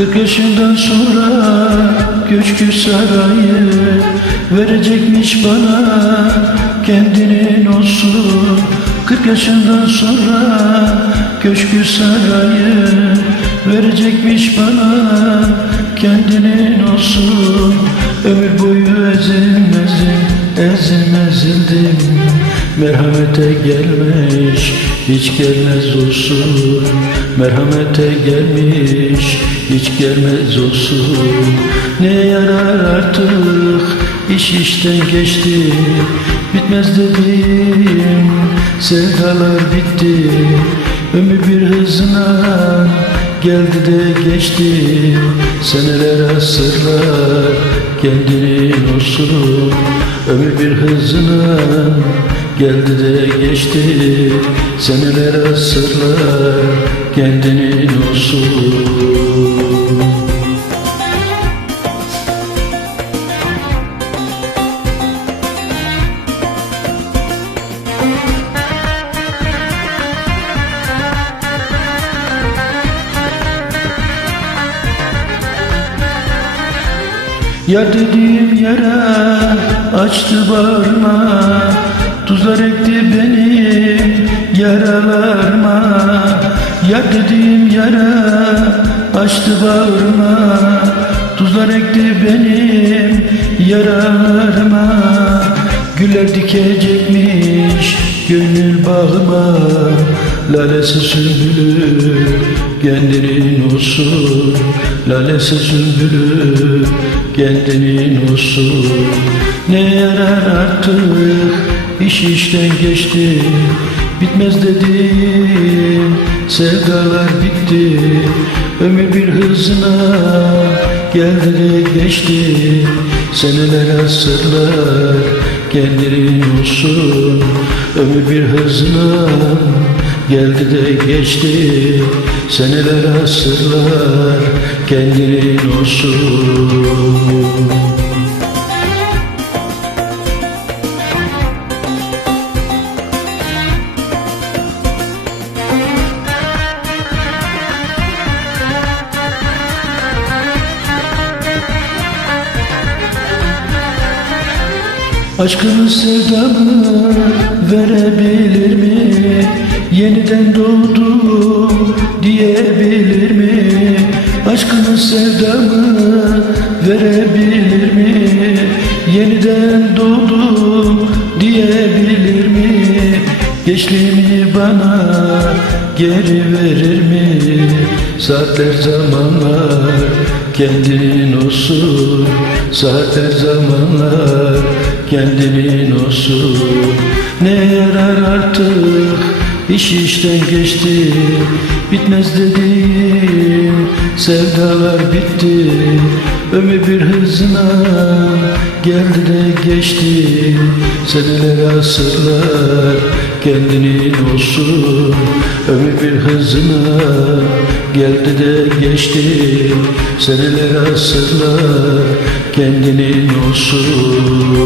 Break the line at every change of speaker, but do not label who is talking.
Kırk yaşından sonra köşkü sarayı Verecekmiş bana kendinin olsun. Kırk yaşından sonra köşkü sarayı Verecekmiş bana kendinin olsun. Ömür boyu ezilmezim, ezim ezildim Merhamete gelmiş, hiç gelmez olsun. Merhamete gelmiş, hiç gelmez olsun. Ne yarar artık, iş işten geçti. Bitmez dediğim sevdalar bitti. Ömür bir hızına geldi de geçti. Seneler asırlar kendinin olsun. Ömür bir hızına geldi de geçti Seneler asırlar kendinin olsun. Yar dediğim yere açtı bağrıma Tuzlar ekti benim yaralarıma Yar dediğim yere açtı bağrıma. Tuzlar ekti benim yaralarıma Güller dikecekmiş gönül bağıma. Lalesi sümbülü kendinin olsun Lalesi sümbülü kendinin olsun. Ne yarar artık iş işten geçti Bitmez dedim sevdalar bitti Ömür bir hızına geldi de geçti. Seneler asırlar kendinin olsun. Ömür bir hızına geldi de geçti. Seneler asırlar kendinin olsun Aşkımı sevdamı verebilir mi? Yeniden doğdum diyebilir mi? Aşkımı sevdamı verebilir mi? Yeniden doğdum diyebilir mi? Gençliğimi bana geri verir mi? Saatler zamanlar kendinin olsun Saatler zamanlar kendinin olsun. Ne yarar artık iş işten geçti Bitmez dediğim sevdalar bitti. Ömür bir hızına geldi de geçti Seneler asırlar kendinin olsun Ömür bir hızına geldi de geçti. Seneler asırlar kendinin olsun